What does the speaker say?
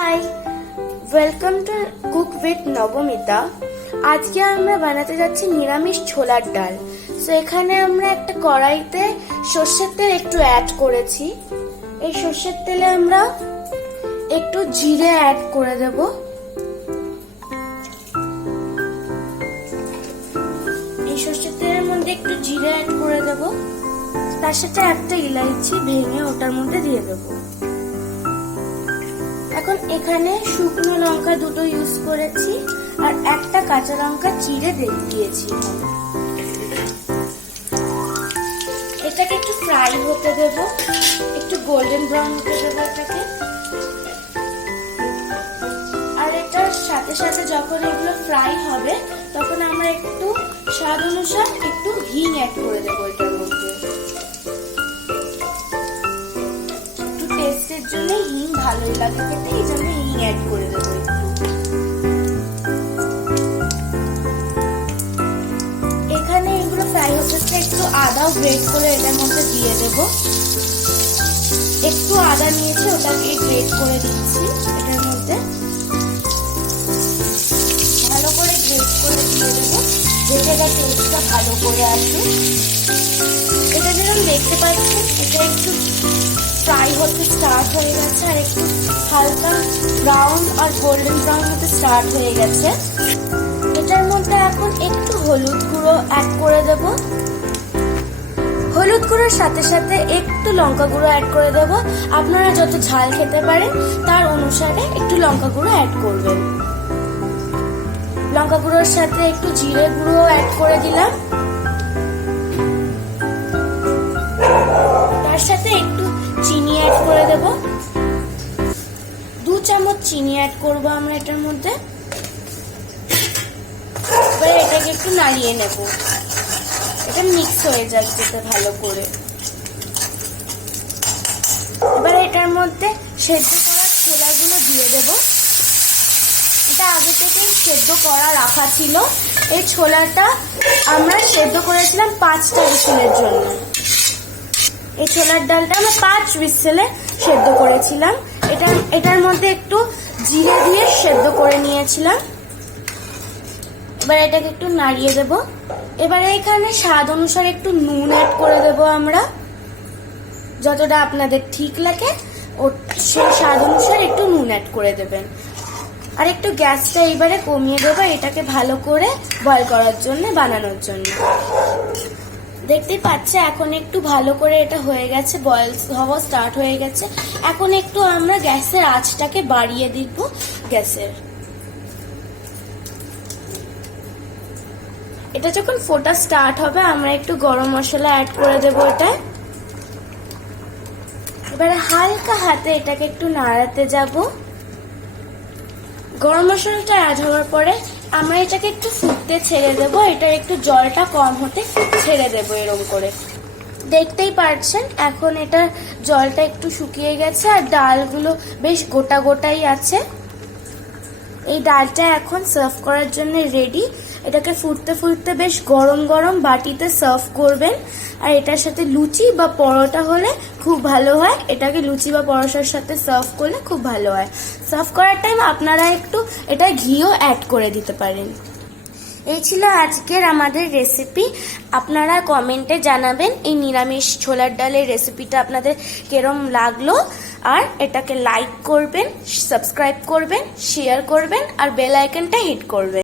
High, welcome to cook with Nabamita. আজকে আমরা বানাতে যাচ্ছি নিরামিষ ছোলার ডাল। সো এখানে আমরা একটা কড়াইতে সর্ষের তেল একটু অ্যাড করেছি। এই সর্ষের তেলে আমরা একটু জিরে অ্যাড করে দেব। এই সর্ষের তেলের মধ্যে একটু জিরে অ্যাড করে দেব, তার সাথে একটা ইলাইচি ভেঙে ওটার মধ্যে দিয়ে দেব। এখন এখানে শুকনো লঙ্কা দুটো ইউজ করেছি আর একটা কাঁচা লঙ্কা চিড়ে দিয়েছি। এটাকে একটু ফ্রাই হতে দেব, একটু গোল্ডেন ব্রাউন হতে দেবো এটাকে। আর এটার সাথে সাথে যখন এগুলো ফ্রাই হবে তখন আমরা একটু স্বাদ অনুসার একটু হিং অ্যাড করে দেবো এটার মধ্যে। টেস্টের জন্য হিং ভালোই লাগে খেতে, এই জন্য হিং অ্যাড করে দেবো একটু। এখানে এগুলো ফ্রাই হতে একটু আদাও গ্রেট করে এটার মধ্যে দিয়ে দেব। একটু আদা নিয়েছি, ওটাকে গ্রেট করে দিচ্ছি এটার মধ্যে। ভালো করে গ্রেট করে দিয়ে দেবো যেটা টেস্টটা ভালো করে আসে। এটা যেরকম দেখতে পাচ্ছেন এটা একটু ফ্রাই হতে স্টার্ট হয়ে গেছে আর একটু হালকা ব্রাউন আর গোল্ডেন ব্রাউন হতে স্টার্ট হয়ে গেছে। এটার মধ্যে এখন একটু হলুদ গুঁড়ো অ্যাড করে দেব। হলুদ গুঁড়োর সাথে সাথে একটু লঙ্কা গুঁড়ো অ্যাড করে দেব। আপনারা যত ঝাল খেতে পারেন তার অনুসারে একটু লঙ্কা গুঁড়ো অ্যাড করবেন। লঙ্কা গুঁড়োর সাথে একটু জিরে গুঁড়ো অ্যাড করে দিলাম। তার সাথে একটু চিনি অ্যাড করে দেব। 2 চামচ চিনি অ্যাড করব আমরা এটার মধ্যে। এবার এটাকে একটু নাড়িয়ে নেব, এটা মিক্স হয়ে যাচ্ছে ভালো করে। এবার এটার মধ্যে সেদ্ধ করা ছোলাগুলো দিয়ে দেব। এটা আগে থেকেই সেদ্ধ করা রাখা ছিল। এই ছোলাটা আমরা সেদ্ধ করেছিলাম 5টা হুইসেলের জন্য। এই ছোলার ডালটা আমরা 5 হুইসেলে সেদ্ধ করেছিলাম। এটার মধ্যে একটু জিরে দিয়ে সেদ্ধ করে নিয়েছিলাম। এবার এটাকে একটু নাড়িয়ে দেব। এবারে এখানে স্বাদ অনুসারে একটু নুন অ্যাড করে দেব আমরা, যতটা আপনাদের ঠিক লাগে সেই স্বাদ অনুসারে একটু নুন অ্যাড করে দেবেন। আর একটু গ্যাসটা এবারে কমিয়ে দেবো এটাকে ভালো করে বয়েল করার জন্য, বানানোর জন্য। দেখতেই পাচ্ছে এখন একটু ভালো করে এটা হয়ে গেছে, বয়েল হওয়া স্টার্ট হয়ে গেছে। এখন একটু আমরা গ্যাসের আঁচটাকে বাড়িয়ে দিব গ্যাসের। এটা যখন ফোটা স্টার্ট হবে আমরা একটু গরম মশলা অ্যাড করে দেবো এটা। এবারে হালকা হাতে এটাকে একটু নাড়াতে যাব। গরম মশলাটা অ্যাড হওয়ার পরে আমরা এটাকে একটু ফুটতে ছেড়ে দেব। এটার একটু জলটা কম হতে ছেড়ে দেব এরকম করে। দেখতেই পাচ্ছেন এখন এটা জলটা একটু শুকিয়ে গেছে আর ডালগুলো বেশ গোটা গোটাই আছে। এই ডালটা এখন সার্ভ করার জন্য রেডি। এটাকে ফুটতে ফুটতে বেশ গরম গরম বাটিতে সার্ভ করবেন। আর এটার সাথে লুচি বা পরোটা হলে খুব ভালো হয়। এটাকে লুচি বা পরোটার সাথে সার্ভ করলে খুব ভালো হয়। সার্ভ করার টাইম আপনারা একটু এটা ঘিও অ্যাড করে দিতে পারেন। এই ছিল আজকের আমাদের রেসিপি। আপনারা কমেন্টে জানাবেন এই নিরামিষ ছোলার ডালের রেসিপিটা আপনাদের কেরম লাগলো। আর এটাকে লাইক করবেন, সাবস্ক্রাইব করবেন, শেয়ার করবেন আর বেল আইকনটা হিট করবেন।